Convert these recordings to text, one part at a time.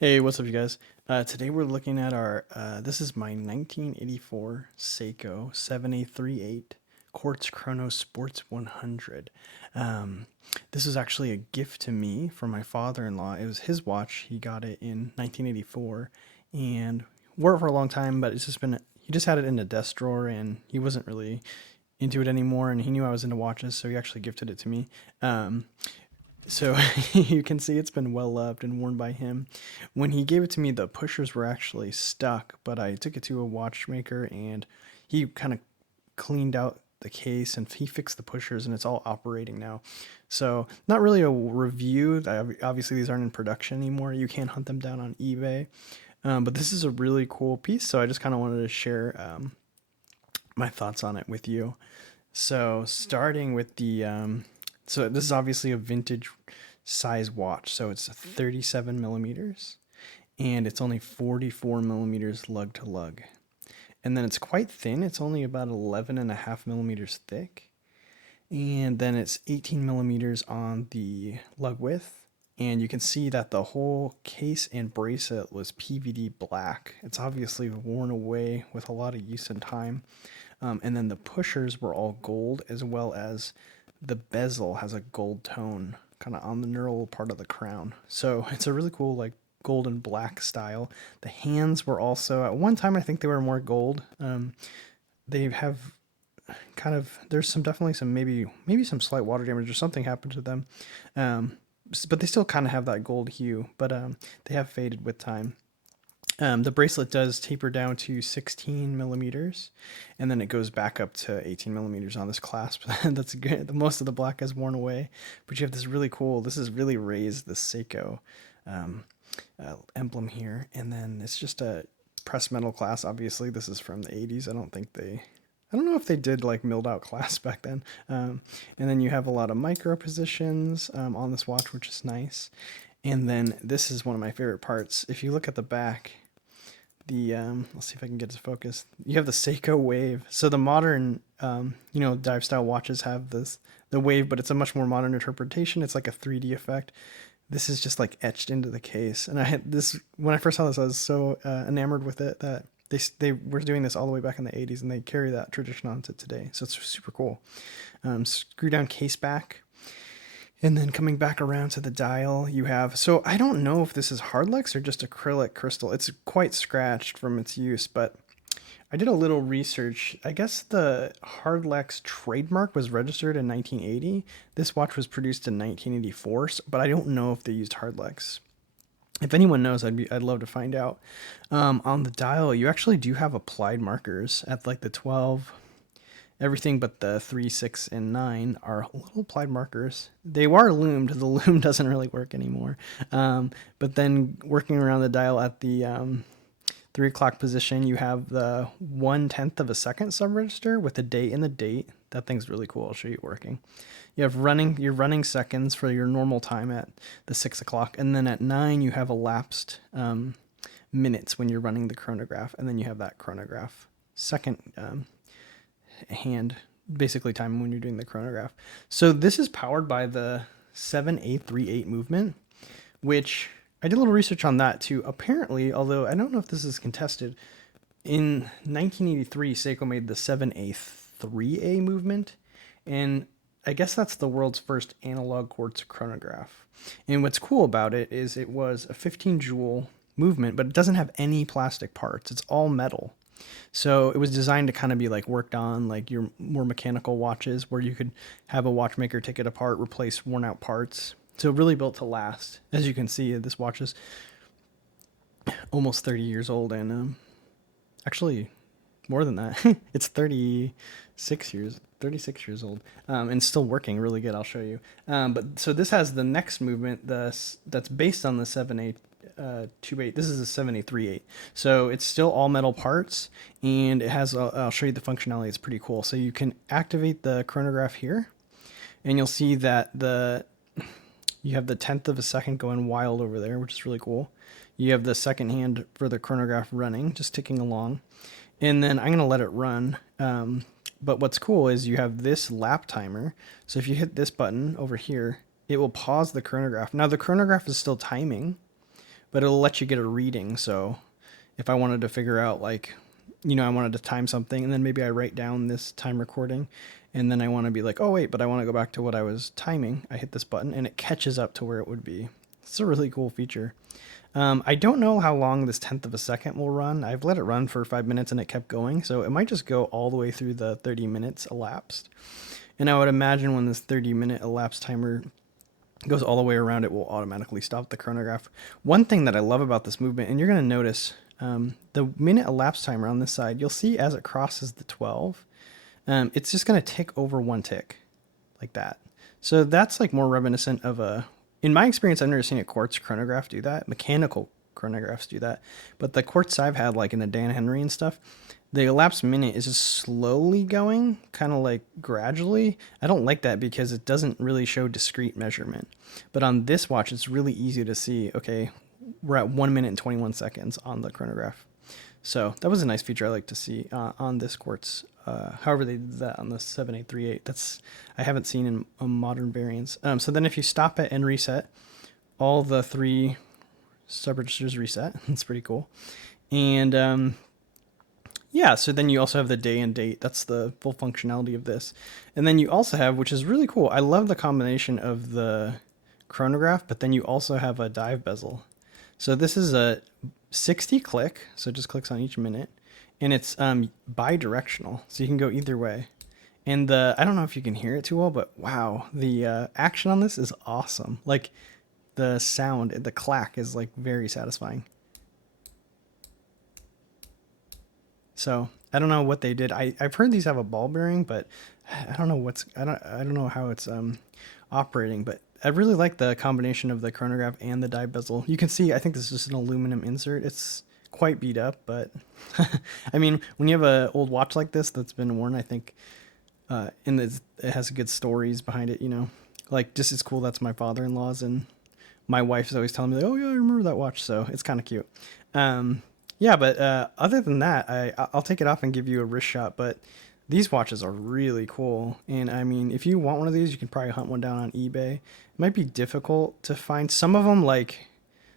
Hey, what's up, you guys? Today we're looking at this is my 1984 Seiko 7A38 Quartz Chrono Sports 100. Um, this was actually a gift to me from my father-in-law. It was his watch. He got it in 1984 and wore it for a long time, but he just had it in a desk drawer and he wasn't really into it anymore, and he knew I was into watches, so he actually gifted it to me. Um, so you can see it's been well loved and worn by him. When he gave it to me, the pushers were actually stuck, but I took it to a watchmaker and he kind of cleaned out the case and he fixed the pushers and it's all operating now. So not really a review. Obviously, these aren't in production anymore. You can't hunt them down on eBay. But this is a really cool piece, so I just kind of wanted to share my thoughts on it with you. So starting with so this is obviously a vintage size watch. So it's 37 millimeters and it's only 44 millimeters lug to lug. And then it's quite thin. It's only about 11.5 millimeters thick. And then it's 18 millimeters on the lug width. And you can see that the whole case and bracelet was PVD black. It's obviously worn away with a lot of use and time. And then the pushers were all gold, as well as the bezel has a gold tone kind of on the knurled part of the crown. So it's a really cool, like, gold and black style. The hands were also, at one time, I think they were more gold. They have there's definitely some, maybe some slight water damage or something happened to them. But they still kind of have that gold hue, but they have faded with time. The bracelet does taper down to 16 millimeters, and then it goes back up to 18 millimeters on this clasp. That's good. Most of the black is worn away, but you have this really cool, this is really raised, the Seiko emblem here, and then it's just a pressed metal clasp. Obviously, this is from the 80s. I don't know if they did like milled out clasps back then. And then you have a lot of micro positions on this watch, which is nice. And then this is one of my favorite parts. If you look at the back, let's see if I can get it to focus. You have the Seiko wave. So the modern, dive style watches have the wave, but it's a much more modern interpretation. It's like a 3D effect. This is just like etched into the case. And I had this, when I first saw this, I was so enamored with it that they were doing this all the way back in the 80s, and they carry that tradition on to today. So it's super cool. Screw down case back. And then coming back around to the dial, you have, so I don't know if this is Hardlex or just acrylic crystal. It's quite scratched from its use, but I did a little research. I guess the Hardlex trademark was registered in 1980. This watch was produced in 1984, but I don't know if they used Hardlex. If anyone knows, I'd love to find out. On the dial, you actually do have applied markers at like the 12. Everything but the 3, 6, and 9 are little applied markers. They are loomed. The loom doesn't really work anymore. But then working around the dial at the 3 o'clock position, you have the 1/10 of a second subregister with the date and the date. That thing's really cool. I'll show you it working. You have your running seconds for your normal time at the 6 o'clock. And then at 9, you have elapsed minutes when you're running the chronograph. And then you have that chronograph second hand, basically time when you're doing the chronograph. So this is powered by the 7A38 movement, which I did a little research on that too. Apparently, although I don't know if this is contested, in 1983 Seiko made the 7A3A movement, and I guess that's the world's first analog quartz chronograph. And what's cool about it is it was a 15 joule movement, but it doesn't have any plastic parts. It's all metal. So it was designed to kind of be like worked on like your more mechanical watches, where you could have a watchmaker take it apart, replace worn out parts. So really built to last. As you can see, this watch is almost 30 years old, and actually more than that. It's 36 years old, and still working really good. I'll show you. But so this has the next movement that's based on the 7A28. This is a 7A38. So it's still all metal parts, and it has, I'll show you the functionality. It's pretty cool. So you can activate the chronograph here, and you'll see that you have the 1/10 of a second going wild over there, which is really cool. You have the second hand for the chronograph running, just ticking along. And then I'm going to let it run. But what's cool is you have this lap timer. So if you hit this button over here, it will pause the chronograph. Now the chronograph is still timing, but it'll let you get a reading. So if I wanted to figure out like, you know, I wanted to time something and then maybe I write down this time recording and then I want to be like, oh wait, but I want to go back to what I was timing. I hit this button and it catches up to where it would be. It's a really cool feature. I don't know how long this 1/10 of a second will run. I've let it run for 5 minutes and it kept going. So it might just go all the way through the 30 minutes elapsed. And I would imagine when this 30-minute elapsed timer goes all the way around, it will automatically stop the chronograph. One thing that I love about this movement, and you're going to notice the minute elapsed timer on this side, you'll see as it crosses the 12, it's just going to tick over 1 tick like that. So that's like more reminiscent of a, in my experience, I've never seen a quartz chronograph do that. Mechanical chronographs do that. But the quartz I've had, like in the Dan Henry and stuff, the elapsed minute is just slowly going, kind of like gradually. I don't like that because it doesn't really show discrete measurement. But on this watch, it's really easy to see, okay, we're at 1 minute and 21 seconds on the chronograph. So that was a nice feature I like to see on this quartz. However, they did that on the 7A38. That's, I haven't seen in modern variants. So then if you stop it and reset, all the 3 sub-registers reset. It's pretty cool. And yeah, so then you also have the day and date. That's the full functionality of this. And then you also have, which is really cool, I love the combination of the chronograph, but then you also have a dive bezel. So this is a 60 click, so it just clicks on each minute. And it's bi-directional, so you can go either way. And the, I don't know if you can hear it too well, but wow, the action on this is awesome. Like the sound, the clack is like very satisfying. So I don't know what they did. I've heard these have a ball bearing, but I don't know what's, I don't know how it's operating, but I really like the combination of the chronograph and the dive bezel. You can see, I think this is just an aluminum insert. It's quite beat up, but I mean, when you have an old watch like this that's been worn, I think it has good stories behind it, you know, like just as cool. That's my father-in-law's, and my wife is always telling me, like, oh yeah, I remember that watch. So it's kind of cute. Yeah, but other than that, I'll take it off and give you a wrist shot, but these watches are really cool. And I mean, if you want one of these, you can probably hunt one down on eBay. It might be difficult to find. Some of them, like,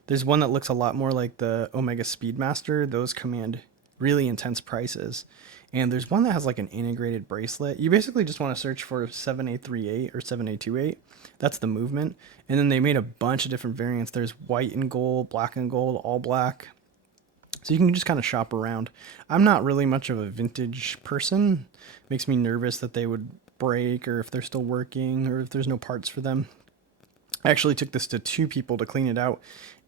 there's one that looks a lot more like the Omega Speedmaster. Those command really intense prices. And there's one that has like an integrated bracelet. You basically just want to search for 7A38 or 7A28. That's the movement. And then they made a bunch of different variants. There's white and gold, black and gold, all black. So you can just kind of shop around. I'm not really much of a vintage person. It makes me nervous that they would break, or if they're still working, or if there's no parts for them. I actually took this to 2 people to clean it out,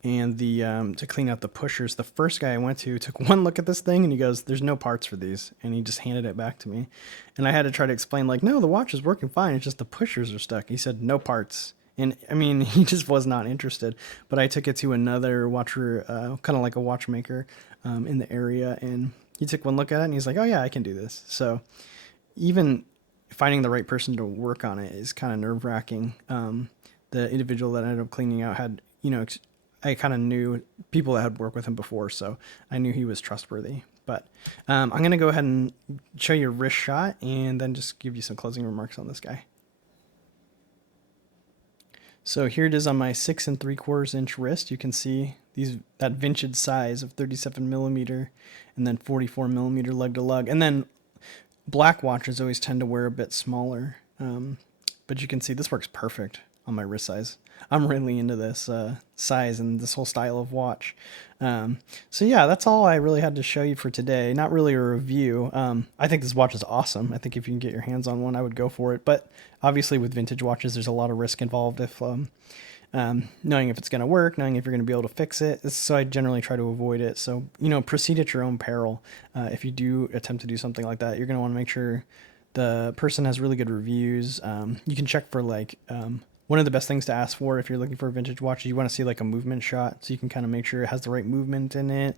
and the to clean out the pushers. The first guy I went to took one look at this thing and he goes, there's no parts for these, and he just handed it back to me. And I had to try to explain, like, no, the watch is working fine, it's just the pushers are stuck. He said no parts. And I mean, he just was not interested. But I took it to another watcher, kind of like a watchmaker in the area, and he took one look at it and he's like, oh yeah, I can do this. So even finding the right person to work on it is kind of nerve-wracking. The individual that I ended up cleaning out had, you know, I kind of knew people that had worked with him before, so I knew he was trustworthy. But I'm going to go ahead and show you a wrist shot and then just give you some closing remarks on this guy. So here it is on my 6 3/4 inch wrist. You can see that vintage size of 37 millimeter and then 44 millimeter lug to lug. And then black watches always tend to wear a bit smaller. But you can see this works perfect on my wrist size. I'm really into this size and this whole style of watch. So yeah, that's all I really had to show you for today. Not really a review. I think this watch is awesome. I think if you can get your hands on one, I would go for it. But obviously with vintage watches, there's a lot of risk involved if knowing if it's going to work, knowing if you're going to be able to fix it. So I generally try to avoid it. So, you know, proceed at your own peril. If you do attempt to do something like that, you're going to want to make sure the person has really good reviews. You can check for like, one of the best things to ask for if you're looking for a vintage watch is you want to see like a movement shot, so you can kind of make sure it has the right movement in it.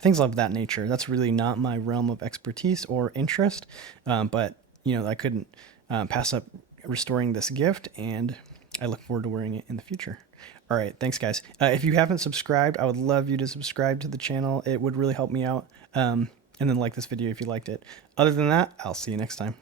Things of that nature. That's really not my realm of expertise or interest, but you know, I couldn't pass up restoring this gift, and I look forward to wearing it in the future. All right, thanks guys. If you haven't subscribed, I would love you to subscribe to the channel. It would really help me out. And then like this video if you liked it. Other than that, I'll see you next time.